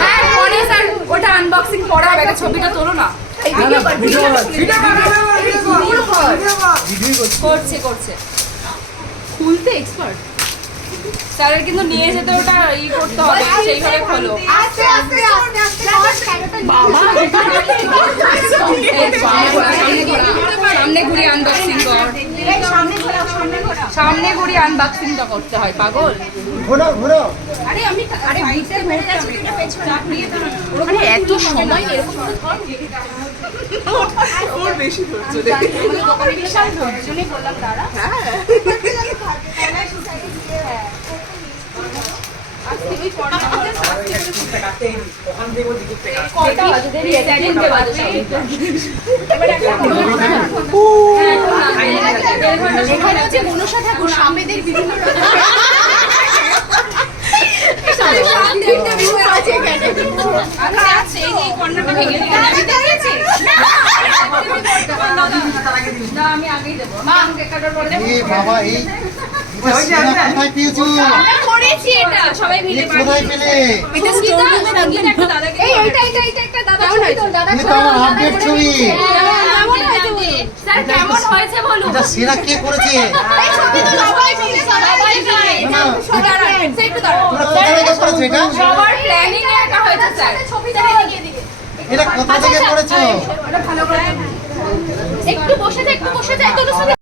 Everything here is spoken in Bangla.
হ্যাঁ মনে স্যার ওটা আনবক্সিং করা হবে, একটা ছবিটা তোলো না। করছে করছে খুলতে এক্সপার্ট স্যারের, কিন্তু নিয়ে যেতে ওটা ই করতে হবে, সেইভাবে খোলো। সামনে ঘুরি আনবক্সিং কর, সামনে ঘুরি আনবক্সিংটা করতে হয় পাগল। আরে আমি আরে এত সময় এরকম বেশি বিশাল জন্যই বললাম তারা। আমি আগেই দেবো বাবা। এই কোথায় পেয়েছো? করেছি এটা সবাই মিলে। কোথায় পেলে? এটা সঙ্গীত একটা দাদাকে। এই এটা একটা দাদা ছবি তো, দাদা ছবি। এটা আমার আপডেট ছবি। কেমন হয়েছে বলো স্যার, কেমন হয়েছে বলো। এটা সেরা কে করেছে? এই ছবি তো সবাই মিলে, সবাই মিলে। সে একটু দাঁড়াও। কোথায় করেছো এটা? সবার প্ল্যানিং এ এটা হয়েছে স্যার। ছবিটা এদিকে দিকে। এটা কোথা থেকে করেছো? এটা ভালো করে একটু বসে যা, একটু বসে যা।